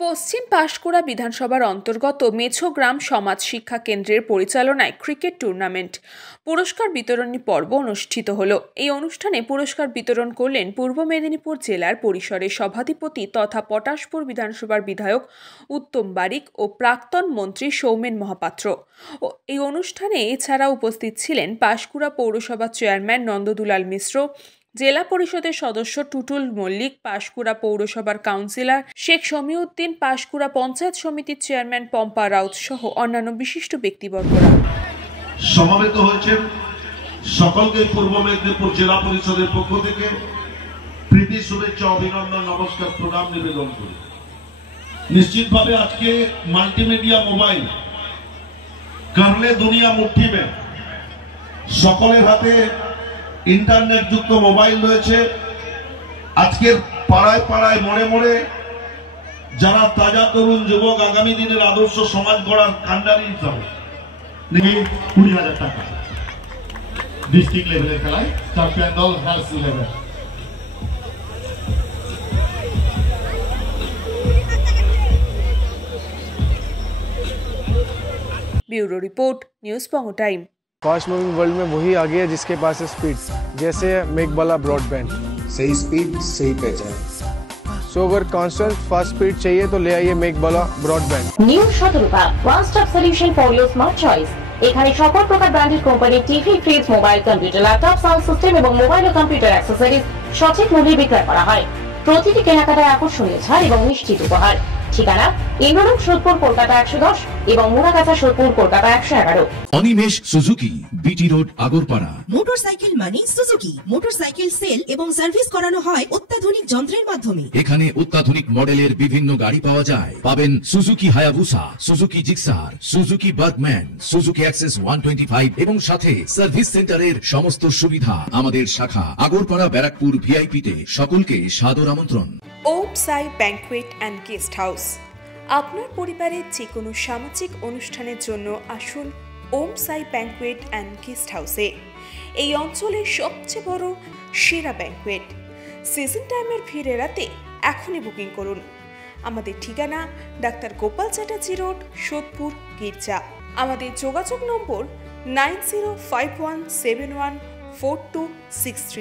পশ্চিম পাঁশকুড়া বিধানসভার অন্তর্গত মেছোগ্রাম সমাজ শিক্ষা কেন্দ্রের পরিচালনায় ক্রিকেট টুর্নামেন্ট পুরস্কার বিতরণী পর্ব অনুষ্ঠিত হলো। এই অনুষ্ঠানে পুরস্কার বিতরণ করলেন পূর্ব মেদিনীপুর জেলার পরিষদের সভাধিপতি তথা পটাশপুর বিধানসভার বিধায়ক উত্তম বারিক ও প্রাক্তন মন্ত্রী সৌমেন মহাপাত্র। এই অনুষ্ঠানে এছাড়া উপস্থিত ছিলেন পাঁশকুড়া পৌরসভার চেয়ারম্যান নন্দদুলাল মিশ্র, জেলা পরিষদের সদস্য টুটুল মল্লিক, পাঁশকুড়া পৌরসভার কাউন্সিলর শেখ শমিউদ্দিন, পাঁশকুড়া পঞ্চায়েত সমিতির চেয়ারম্যান পম্পা রাউত সহ অন্যান্য বিশিষ্ট ব্যক্তিবর্গরা সমাবেত হয়েছেন। সকলকে পূর্ব মেদিনীপুর জেলা পরিষদের পক্ষ থেকে প্রীতি, শুভেচ্ছা, অভিনন্দন, নমস্কার, প্রণাম নিবেদন করি। নিশ্চিতভাবে আজকে মাল্টিমিডিয়া মোবাইল করলে দুনিয়া মুঠি মে, সকলের হাতে ইন্টারনেট যুক্ত মোবাইল রয়েছে। আজকের পাড়ায় পাড়ায় মোড়ে মোড়ে যারা তাজা তরুণ যুবক আগামী দিনের আদর্শ সমাজ গড়ার কান্ডারি হিসাবে 20,000 টাকা ডিস্ট্রিক্ট লেভেলের খেলায় চ্যাম্পিয়ন দল girls 11। Bureau report, news Pongo time. Fast moving world में वही आगे है जिसके पास है स्पीड, जैसे मेघबाला ब्रॉडबैंड। सही स्पीड, सही पहचान। सो अगर कांस्टेंट फास्ट स्पीड चाहिए तो ले आइए Meghbala broadband. New Shatarupa one stop solution for your smart choice. এখানে সকল প্রকার ব্র্যান্ডেড কোম্পানির TV, fridge, mobile, computer, laptop, sound system এবং মোবাইল ও কম্পিউটার অ্যাক্সেসরিজ সঠিক মূল্যে বিক্রয় করা হয়। প্রতিটি কেনাকাটায় আকর্ষণীয় ছাড় এবং নিশ্চিত উপহার। ঠিকানা ইন্দ্রনগর, সোদপুর, কলকাতা 110 এবং Muragachha, Sodepur, Kolkata 111। Animesh Suzuki, BT road, Agarpara. Motorcycle মানে সুজুকি। মোটরসাইকেল সেল এবং সার্ভিস করানো হয় অত্যাধুনিক যন্ত্রের মাধ্যমে। এখানে অত্যাধুনিক মডেলের বিভিন্ন গাড়ি পাওয়া যায়। পাবেন Suzuki Hayabusa, Suzuki Gixxer, Suzuki Bergman, Suzuki access 125 এবং সাথে সার্ভিস সেন্টারের সমস্ত সুবিধা। আমাদের শাখা আগরপাড়া, ব্যারাকপুর ভিআইপি তে সকলকে সাদর আমন্ত্রণ। ওম সাই ব্যাংকুয়েট অ্যান্ড গেস্ট হাউস। আপনার পরিবারের যে কোনো সামাজিক অনুষ্ঠানের জন্য আসুন ওম সাই ব্যাংকুয়েট অ্যান্ড গেস্ট হাউসে। এই অঞ্চলের সবচেয়ে বড় সেরা ব্যাংকুয়েট। সিজন টাইমের ভিড় এড়াতে এখনই বুকিং করুন। আমাদের ঠিকানা ডাক্তার গোপাল চ্যাটার্জি রোড, সোদপুর, গির্জা। আমাদের যোগাযোগ নম্বর 9051714263।